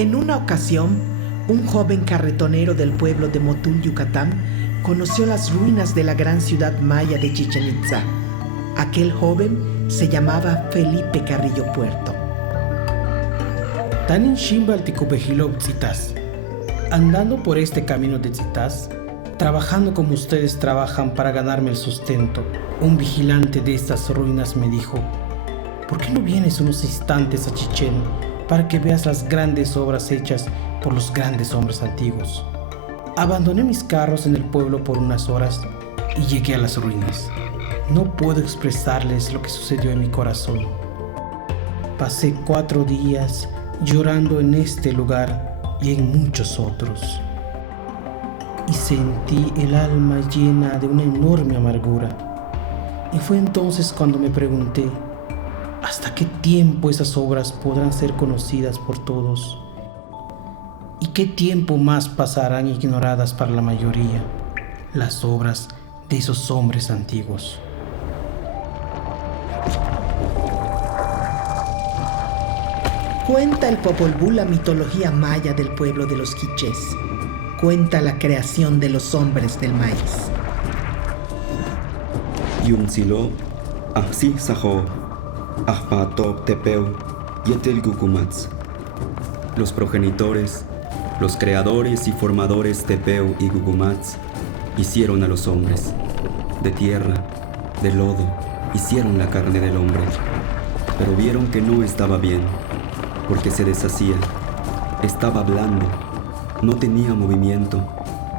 En una ocasión, un joven carretonero del pueblo de Motul, Yucatán, conoció las ruinas de la gran ciudad maya de Chichén Itzá. Aquel joven se llamaba Felipe Carrillo Puerto. Tanin Shimbal Ticupejilo Tzitas. Andando por este camino de Tzitas, trabajando como ustedes trabajan para ganarme el sustento, un vigilante de estas ruinas me dijo: ¿por qué no vienes unos instantes a Chichén para que veas las grandes obras hechas por los grandes hombres antiguos? Abandoné mis carros en el pueblo por unas horas y llegué a las ruinas. No puedo expresarles lo que sucedió en mi corazón. Pasé 4 días llorando en este lugar y en muchos otros. Y sentí el alma llena de una enorme amargura. Y fue entonces cuando me pregunté: ¿hasta qué tiempo esas obras podrán ser conocidas por todos? ¿Y qué tiempo más pasarán ignoradas para la mayoría las obras de esos hombres antiguos? Cuenta el Popol Vuh la mitología maya del pueblo de los quichés. Cuenta la creación de los hombres del maíz. Yuntzilo, Ahsi Sajo, Ahpatop Tepeu, Yetel Gukumats. Los progenitores, los creadores y formadores Tepeu y Gukumats hicieron a los hombres. De tierra, de lodo, hicieron la carne del hombre. Pero vieron que no estaba bien, porque se deshacía. Estaba blando, no tenía movimiento,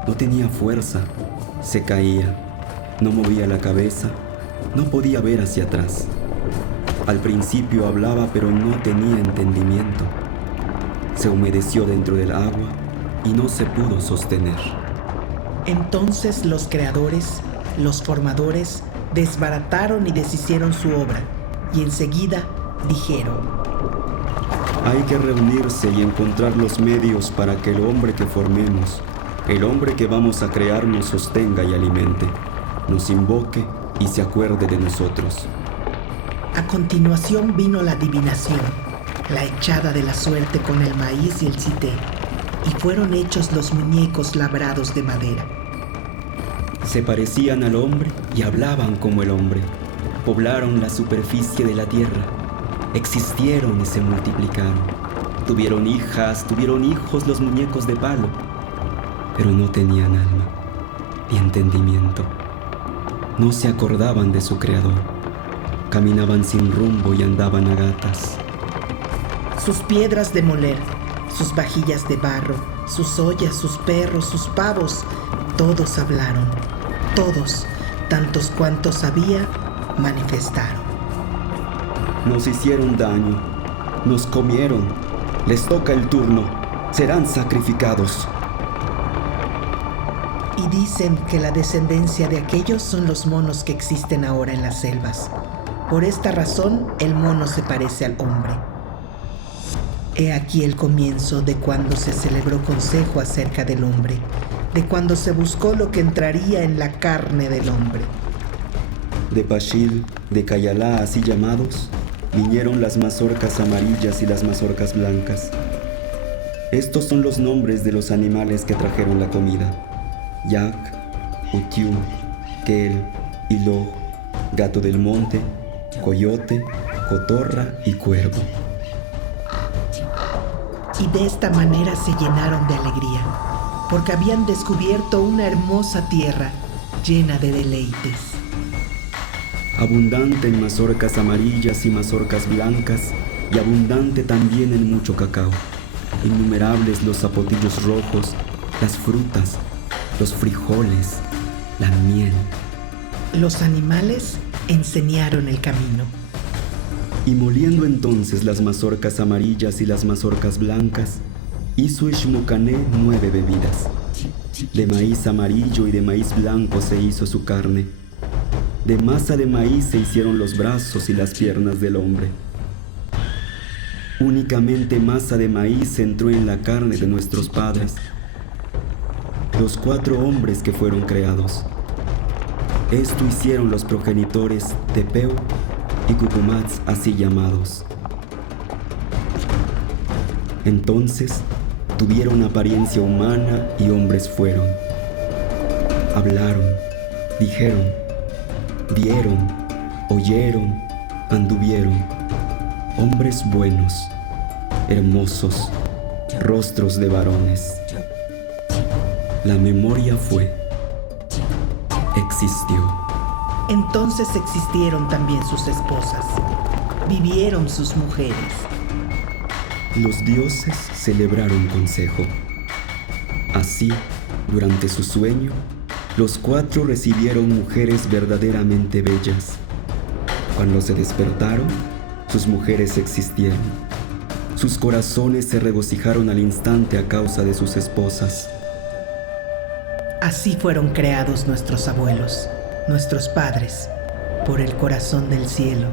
no tenía fuerza, se caía, no movía la cabeza, no podía ver hacia atrás. Al principio hablaba, pero no tenía entendimiento. Se humedeció dentro del agua y no se pudo sostener. Entonces los creadores, los formadores, desbarataron y deshicieron su obra, y enseguida dijeron: hay que reunirse y encontrar los medios para que el hombre que formemos, el hombre que vamos a crear, nos sostenga y alimente, nos invoque y se acuerde de nosotros. A continuación vino la adivinación, la echada de la suerte con el maíz y el cité, y fueron hechos los muñecos labrados de madera. Se parecían al hombre y hablaban como el hombre. Poblaron la superficie de la tierra. Existieron y se multiplicaron. Tuvieron hijas, tuvieron hijos los muñecos de palo, pero no tenían alma ni entendimiento. No se acordaban de su creador. Caminaban sin rumbo y andaban a gatas. Sus piedras de moler, sus vajillas de barro, sus ollas, sus perros, sus pavos, todos hablaron. Todos, tantos cuantos había, manifestaron. Nos hicieron daño, nos comieron, les toca el turno, serán sacrificados. Y dicen que la descendencia de aquellos son los monos que existen ahora en las selvas. Por esta razón, el mono se parece al hombre. He aquí el comienzo de cuando se celebró consejo acerca del hombre, de cuando se buscó lo que entraría en la carne del hombre. De Pachil, de Cayalá, así llamados, vinieron las mazorcas amarillas y las mazorcas blancas. Estos son los nombres de los animales que trajeron la comida: Yak, Utiú, Kel, Hilo, gato del monte, coyote, cotorra y cuervo. Y de esta manera se llenaron de alegría, porque habían descubierto una hermosa tierra llena de deleites. Abundante en mazorcas amarillas y mazorcas blancas, y abundante también en mucho cacao. Innumerables los zapotillos rojos, las frutas, los frijoles, la miel. Los animales enseñaron el camino. Y moliendo entonces las mazorcas amarillas y las mazorcas blancas, hizo Ixmucané 9 bebidas. De maíz amarillo y de maíz blanco se hizo su carne. De masa de maíz se hicieron los brazos y las piernas del hombre. Únicamente masa de maíz entró en la carne de nuestros padres, los 4 hombres que fueron creados. Esto hicieron los progenitores Tepeu y Gukumats, así llamados. Entonces tuvieron apariencia humana y hombres fueron. Hablaron, dijeron, vieron, oyeron, anduvieron. Hombres buenos, hermosos, rostros de varones. La memoria fue, existió. Entonces existieron también sus esposas, vivieron sus mujeres. Los dioses celebraron consejo. Así, durante su sueño, los 4 recibieron mujeres verdaderamente bellas. Cuando se despertaron, sus mujeres existieron. Sus corazones se regocijaron al instante a causa de sus esposas. Así fueron creados nuestros abuelos, nuestros padres, por el corazón del cielo,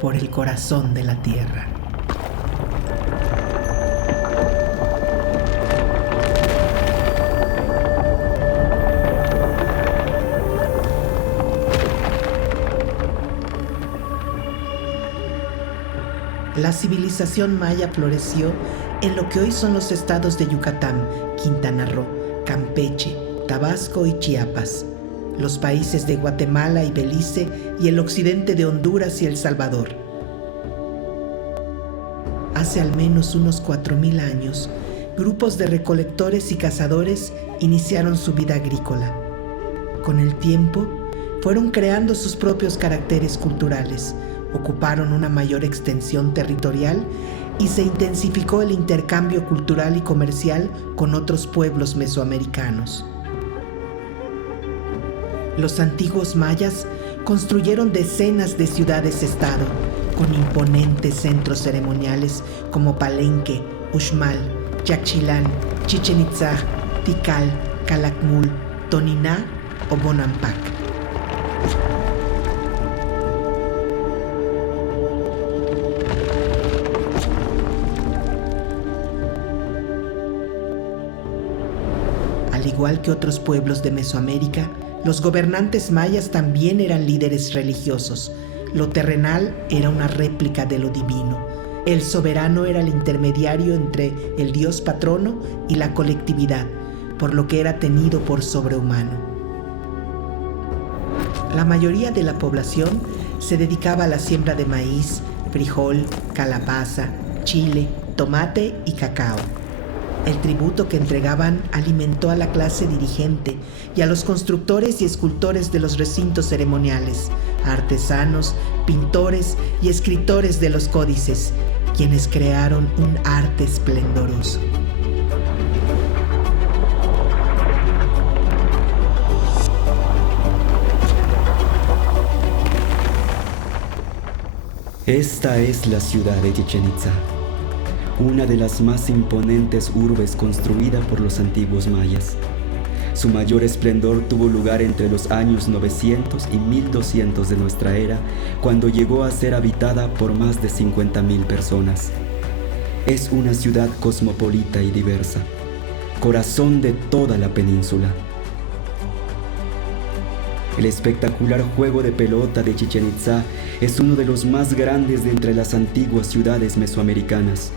por el corazón de la tierra. La civilización maya floreció en lo que hoy son los estados de Yucatán, Quintana Roo, Campeche, Tabasco y Chiapas, los países de Guatemala y Belice y el occidente de Honduras y El Salvador. Hace al menos unos 4,000 años, grupos de recolectores y cazadores iniciaron su vida agrícola. Con el tiempo, fueron creando sus propios caracteres culturales, ocuparon una mayor extensión territorial y se intensificó el intercambio cultural y comercial con otros pueblos mesoamericanos. Los antiguos mayas construyeron decenas de ciudades-estado con imponentes centros ceremoniales como Palenque, Uxmal, Yaxchilán, Chichén Itzá, Tikal, Calakmul, Toniná o Bonampak. Al igual que otros pueblos de Mesoamérica, los gobernantes mayas también eran líderes religiosos. Lo terrenal era una réplica de lo divino. El soberano era el intermediario entre el dios patrono y la colectividad, por lo que era tenido por sobrehumano. La mayoría de la población se dedicaba a la siembra de maíz, frijol, calabaza, chile, tomate y cacao. El tributo que entregaban alimentó a la clase dirigente y a los constructores y escultores de los recintos ceremoniales, a artesanos, pintores y escritores de los códices, quienes crearon un arte esplendoroso. Esta es la ciudad de Chichén Itzá, una de las más imponentes urbes construida por los antiguos mayas. Su mayor esplendor tuvo lugar entre los años 900 y 1200 de nuestra era, cuando llegó a ser habitada por más de 50,000 personas. Es una ciudad cosmopolita y diversa, corazón de toda la península. El espectacular juego de pelota de Chichén Itzá es uno de los más grandes de entre las antiguas ciudades mesoamericanas.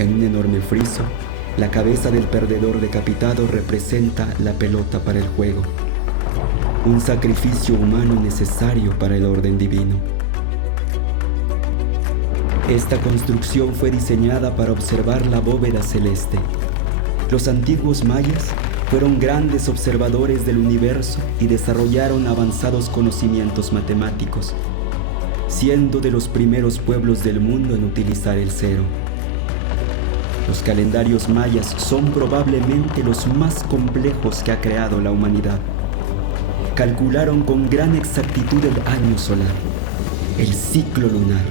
En un enorme friso, la cabeza del perdedor decapitado representa la pelota para el juego, un sacrificio humano necesario para el orden divino. Esta construcción fue diseñada para observar la bóveda celeste. Los antiguos mayas fueron grandes observadores del universo y desarrollaron avanzados conocimientos matemáticos, siendo de los primeros pueblos del mundo en utilizar el cero. Los calendarios mayas son probablemente los más complejos que ha creado la humanidad. Calcularon con gran exactitud el año solar, el ciclo lunar,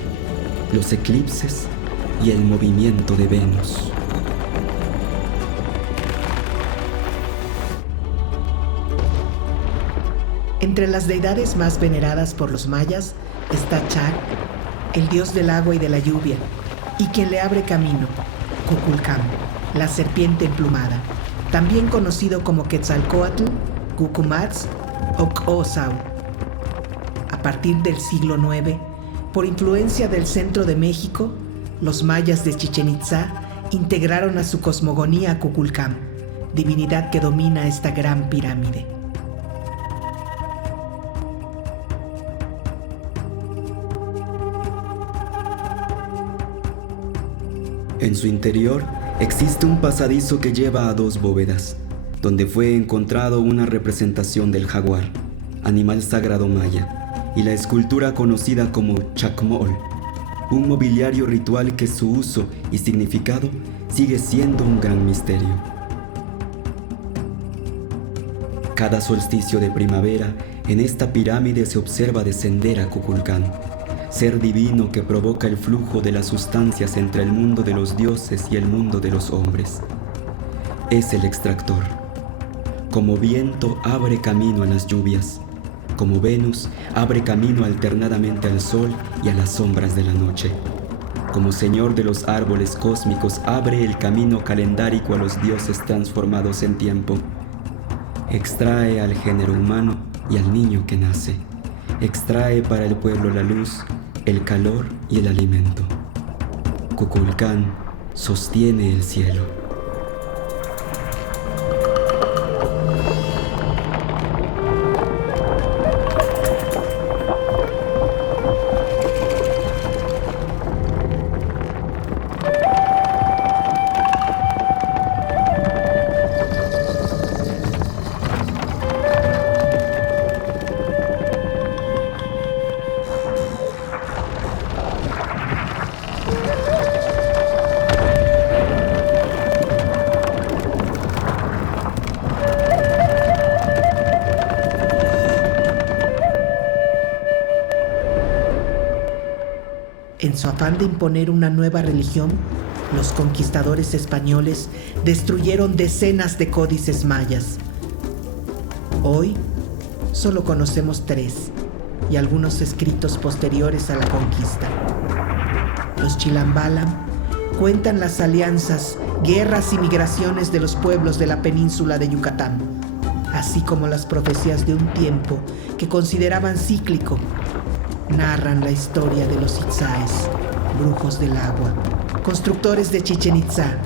los eclipses y el movimiento de Venus. Entre las deidades más veneradas por los mayas está Chac, el dios del agua y de la lluvia, y quien le abre camino, Kukulcán, la serpiente emplumada, también conocido como Quetzalcóatl, Gucumatz o X'Osau. A partir del siglo IX, por influencia del centro de México, los mayas de Chichén Itzá integraron a su cosmogonía a Kukulcán, divinidad que domina esta gran pirámide. En su interior existe un pasadizo que lleva a 2 bóvedas, donde fue encontrado una representación del jaguar, animal sagrado maya, y la escultura conocida como Chacmol, un mobiliario ritual que su uso y significado sigue siendo un gran misterio. Cada solsticio de primavera, en esta pirámide se observa descender a Kukulcán, ser divino que provoca el flujo de las sustancias entre el mundo de los dioses y el mundo de los hombres. Es el extractor. Como viento abre camino a las lluvias, como Venus abre camino alternadamente al sol y a las sombras de la noche. Como señor de los árboles cósmicos abre el camino calendárico a los dioses transformados en tiempo. Extrae al género humano y al niño que nace. Extrae para el pueblo la luz, el calor y el alimento. Kukulcán sostiene el cielo. En su afán de imponer una nueva religión, los conquistadores españoles destruyeron decenas de códices mayas. Hoy solo conocemos 3 y algunos escritos posteriores a la conquista. Los Chilambalam cuentan las alianzas, guerras y migraciones de los pueblos de la península de Yucatán, así como las profecías de un tiempo que consideraban cíclico. Narran la historia de los Itzáes, brujos del agua, constructores de Chichén Itzá.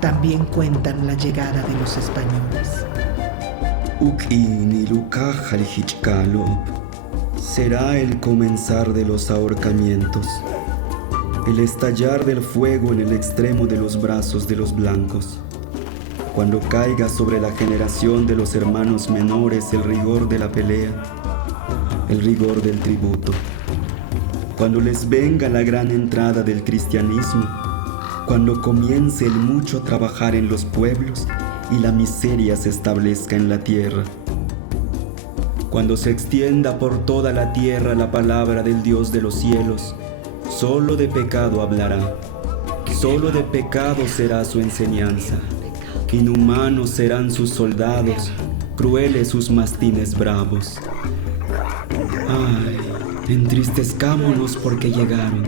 También cuentan la llegada de los españoles. Será el comenzar de los ahorcamientos, el estallar del fuego en el extremo de los brazos de los blancos, cuando caiga sobre la generación de los hermanos menores el rigor de la pelea, el rigor del tributo, cuando les venga la gran entrada del cristianismo, cuando comience el mucho trabajar en los pueblos y la miseria se establezca en la tierra, cuando se extienda por toda la tierra la palabra del Dios de los cielos, solo de pecado hablará, solo de pecado será su enseñanza, inhumanos serán sus soldados, crueles sus mastines bravos. Ay, entristezcámonos porque llegaron.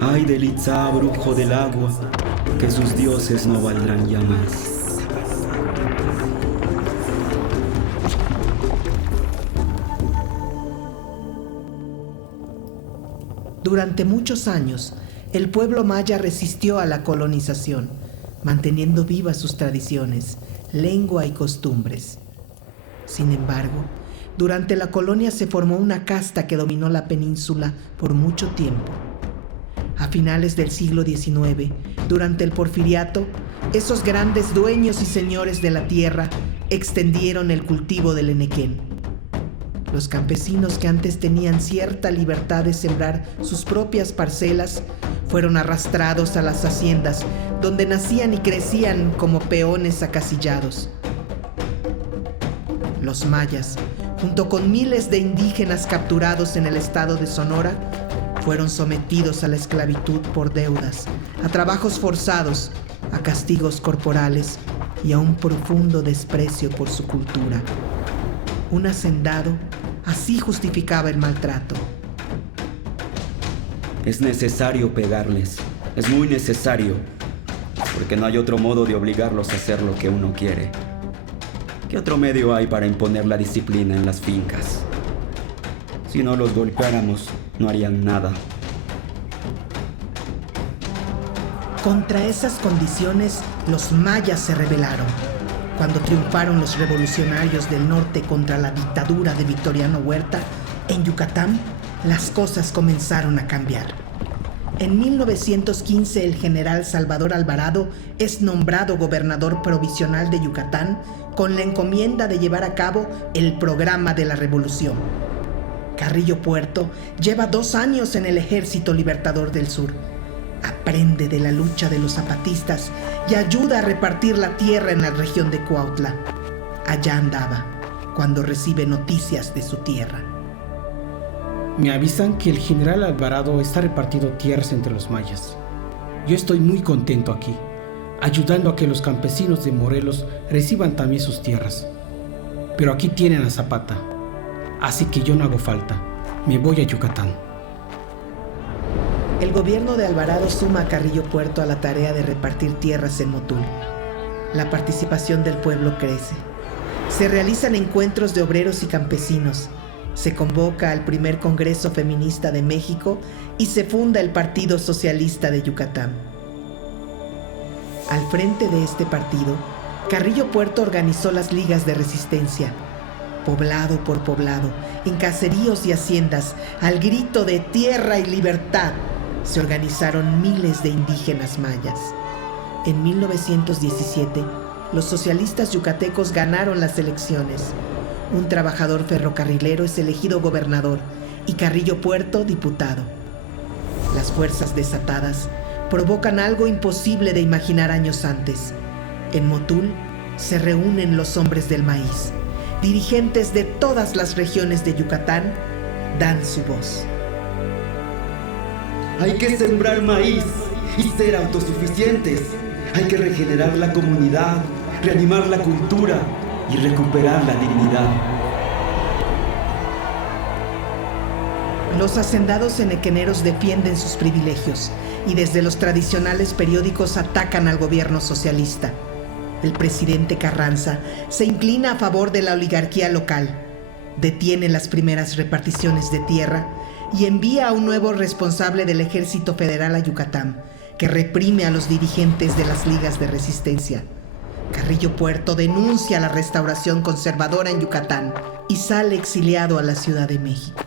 Ay del Itzá, brujo del agua, que sus dioses no valdrán ya más. Durante muchos años, el pueblo maya resistió a la colonización, manteniendo vivas sus tradiciones, lengua y costumbres. Sin embargo, durante la colonia se formó una casta que dominó la península por mucho tiempo. A finales del siglo XIX, durante el Porfiriato, esos grandes dueños y señores de la tierra extendieron el cultivo del henequén. Los campesinos que antes tenían cierta libertad de sembrar sus propias parcelas fueron arrastrados a las haciendas, donde nacían y crecían como peones acasillados. Los mayas, junto con miles de indígenas capturados en el estado de Sonora, fueron sometidos a la esclavitud por deudas, a trabajos forzados, a castigos corporales y a un profundo desprecio por su cultura. Un hacendado así justificaba el maltrato. Es necesario pegarles, es muy necesario, porque no hay otro modo de obligarlos a hacer lo que uno quiere. ¿Qué otro medio hay para imponer la disciplina en las fincas? Si no los golpeáramos, no harían nada. Contra esas condiciones, los mayas se rebelaron. Cuando triunfaron los revolucionarios del norte contra la dictadura de Victoriano Huerta, en Yucatán, las cosas comenzaron a cambiar. En 1915, el general Salvador Alvarado es nombrado gobernador provisional de Yucatán con la encomienda de llevar a cabo el programa de la revolución. Carrillo Puerto lleva 2 años en el Ejército Libertador del Sur. Aprende de la lucha de los zapatistas y ayuda a repartir la tierra en la región de Cuautla. Allá andaba cuando recibe noticias de su tierra. Me avisan que el general Alvarado está repartiendo tierras entre los mayas. Yo estoy muy contento aquí, ayudando a que los campesinos de Morelos reciban también sus tierras. Pero aquí tienen a Zapata, así que yo no hago falta. Me voy a Yucatán. El gobierno de Alvarado suma a Carrillo Puerto a la tarea de repartir tierras en Motul. La participación del pueblo crece. Se realizan encuentros de obreros y campesinos. Se convoca al primer Congreso Feminista de México y se funda el Partido Socialista de Yucatán. Al frente de este partido, Carrillo Puerto organizó las ligas de resistencia. Poblado por poblado, en caseríos y haciendas, al grito de tierra y libertad, se organizaron miles de indígenas mayas. En 1917, los socialistas yucatecos ganaron las elecciones. Un trabajador ferrocarrilero es elegido gobernador y Carrillo Puerto diputado. Las fuerzas desatadas provocan algo imposible de imaginar años antes. En Motul se reúnen los hombres del maíz. Dirigentes de todas las regiones de Yucatán dan su voz. Hay que sembrar maíz y ser autosuficientes. Hay que regenerar la comunidad, reanimar la cultura y recuperar la dignidad. Los hacendados enequeneros defienden sus privilegios y desde los tradicionales periódicos atacan al gobierno socialista. El presidente Carranza se inclina a favor de la oligarquía local, detiene las primeras reparticiones de tierra y envía a un nuevo responsable del Ejército Federal a Yucatán, que reprime a los dirigentes de las ligas de resistencia. Carrillo Puerto denuncia la restauración conservadora en Yucatán y sale exiliado a la Ciudad de México.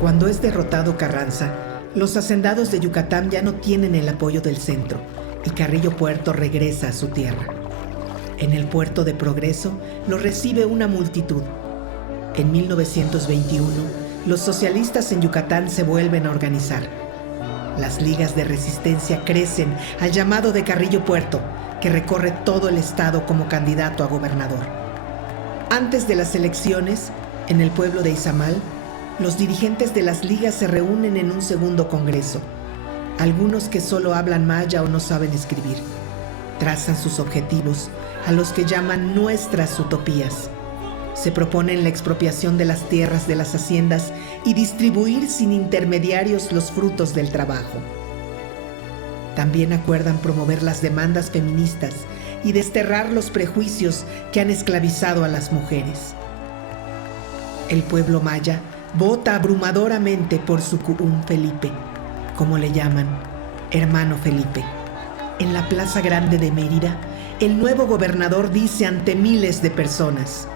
Cuando es derrotado Carranza, los hacendados de Yucatán ya no tienen el apoyo del centro y Carrillo Puerto regresa a su tierra. En el puerto de Progreso lo recibe una multitud. En 1921, los socialistas en Yucatán se vuelven a organizar. Las ligas de resistencia crecen al llamado de Carrillo Puerto, que recorre todo el estado como candidato a gobernador. Antes de las elecciones, en el pueblo de Izamal, los dirigentes de las ligas se reúnen en un segundo congreso. Algunos que solo hablan maya o no saben escribir. Trazan sus objetivos, a los que llaman nuestras utopías. Se proponen la expropiación de las tierras de las haciendas y distribuir sin intermediarios los frutos del trabajo. También acuerdan promover las demandas feministas y desterrar los prejuicios que han esclavizado a las mujeres. El pueblo maya vota abrumadoramente por su curún Felipe, como le llaman, hermano Felipe. En la Plaza Grande de Mérida, el nuevo gobernador dice ante miles de personas: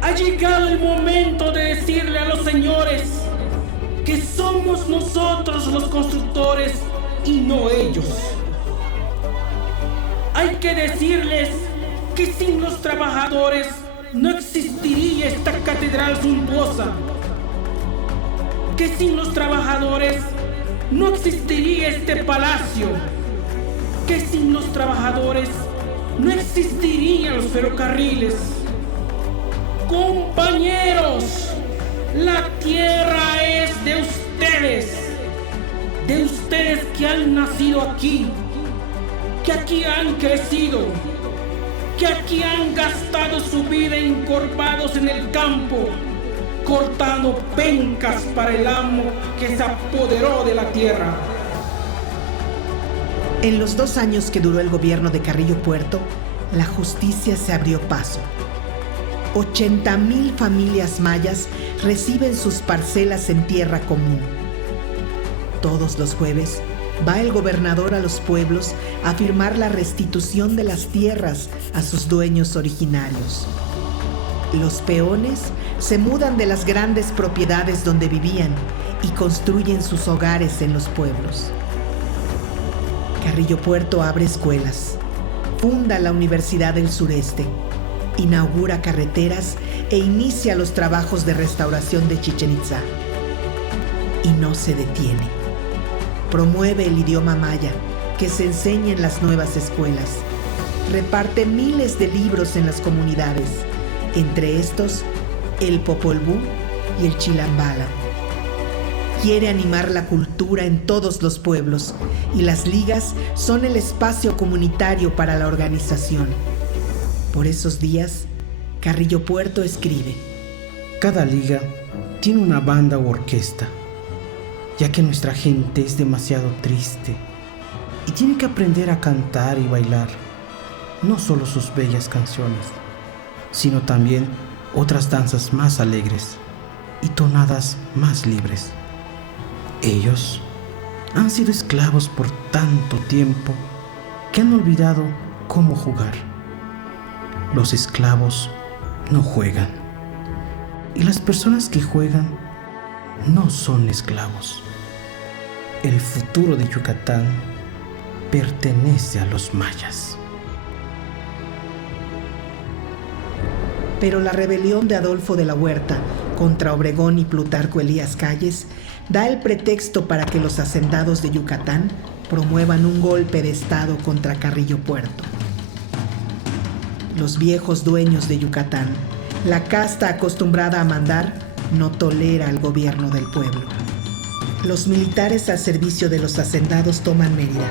ha llegado el momento de decirle a los señores que somos nosotros los constructores y no ellos. Hay que decirles que sin los trabajadores no existiría esta catedral suntuosa, que sin los trabajadores no existiría este palacio, que sin los trabajadores no existirían los ferrocarriles. Compañeros, la tierra es de ustedes que han nacido aquí, que aquí han crecido, que aquí han gastado su vida encorvados en el campo, cortando pencas para el amo que se apoderó de la tierra. En los 2 años que duró el gobierno de Carrillo Puerto, la justicia se abrió paso. 80,000 familias mayas reciben sus parcelas en tierra común. Todos los jueves va el gobernador a los pueblos a firmar la restitución de las tierras a sus dueños originarios. Los peones se mudan de las grandes propiedades donde vivían y construyen sus hogares en los pueblos. Carrillo Puerto abre escuelas, funda la Universidad del Sureste, inaugura carreteras e inicia los trabajos de restauración de Chichén Itzá. Y no se detiene. Promueve el idioma maya, que se enseña en las nuevas escuelas. Reparte miles de libros en las comunidades, entre estos el Popol Vuh y el Chilambala. Quiere animar la cultura en todos los pueblos y las ligas son el espacio comunitario para la organización. Por esos días, Carrillo Puerto escribe: Cada liga tiene una banda u orquesta, ya que nuestra gente es demasiado triste y tiene que aprender a cantar y bailar no solo sus bellas canciones, sino también otras danzas más alegres y tonadas más libres. Ellos han sido esclavos por tanto tiempo que han olvidado cómo jugar. Los esclavos no juegan y las personas que juegan no son esclavos. El futuro de Yucatán pertenece a los mayas. Pero la rebelión de Adolfo de la Huerta contra Obregón y Plutarco Elías Calles da el pretexto para que los hacendados de Yucatán promuevan un golpe de estado contra Carrillo Puerto. Los viejos dueños de Yucatán, la casta acostumbrada a mandar, no tolera al gobierno del pueblo. Los militares al servicio de los hacendados toman Mérida.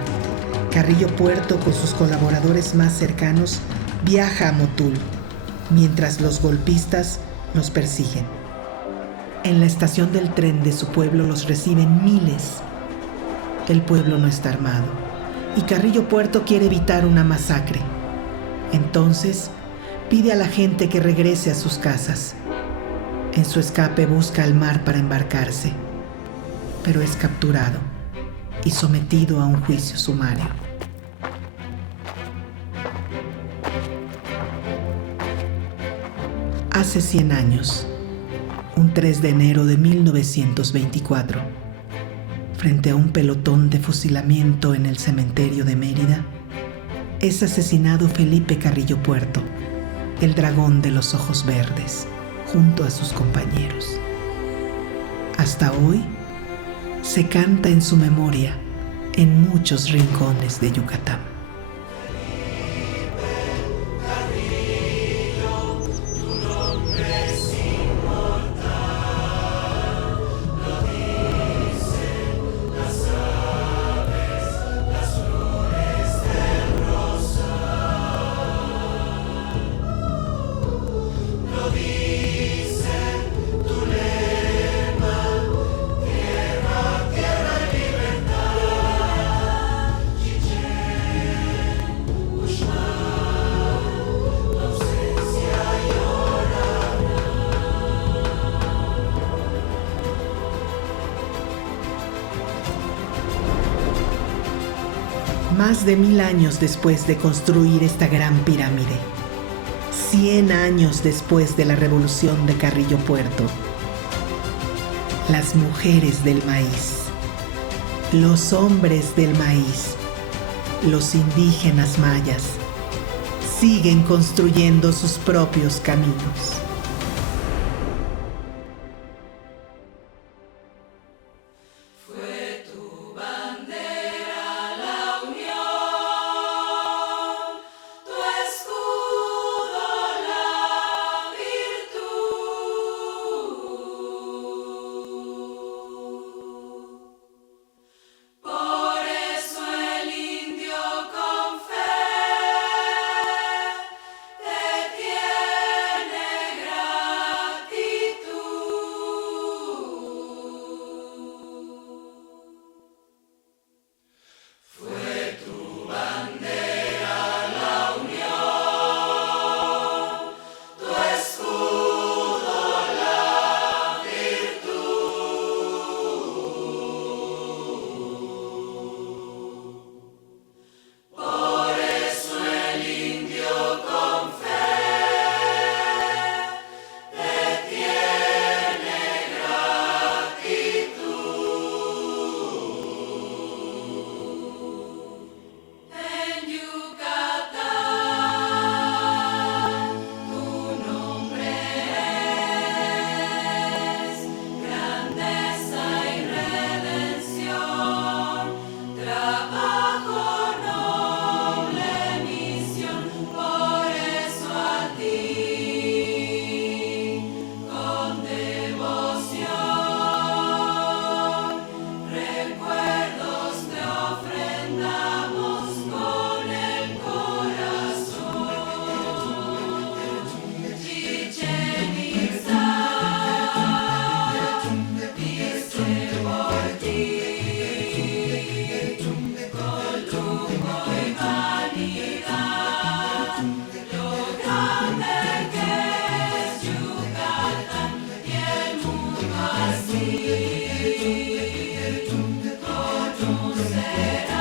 Carrillo Puerto, con sus colaboradores más cercanos, viaja a Motul, mientras los golpistas los persiguen. En la estación del tren de su pueblo los reciben miles. El pueblo no está armado y Carrillo Puerto quiere evitar una masacre. Entonces, pide a la gente que regrese a sus casas. En su escape busca el mar para embarcarse, pero es capturado y sometido a un juicio sumario. Hace 100 años, un 3 de enero de 1924, frente a un pelotón de fusilamiento en el cementerio de Mérida, es asesinado Felipe Carrillo Puerto, el dragón de los ojos verdes, junto a sus compañeros. Hasta hoy, se canta en su memoria en muchos rincones de Yucatán. Más de 1000 años después de construir esta gran pirámide, 100 años después de la revolución de Carrillo Puerto, las mujeres del maíz, los hombres del maíz, los indígenas mayas, siguen construyendo sus propios caminos. será.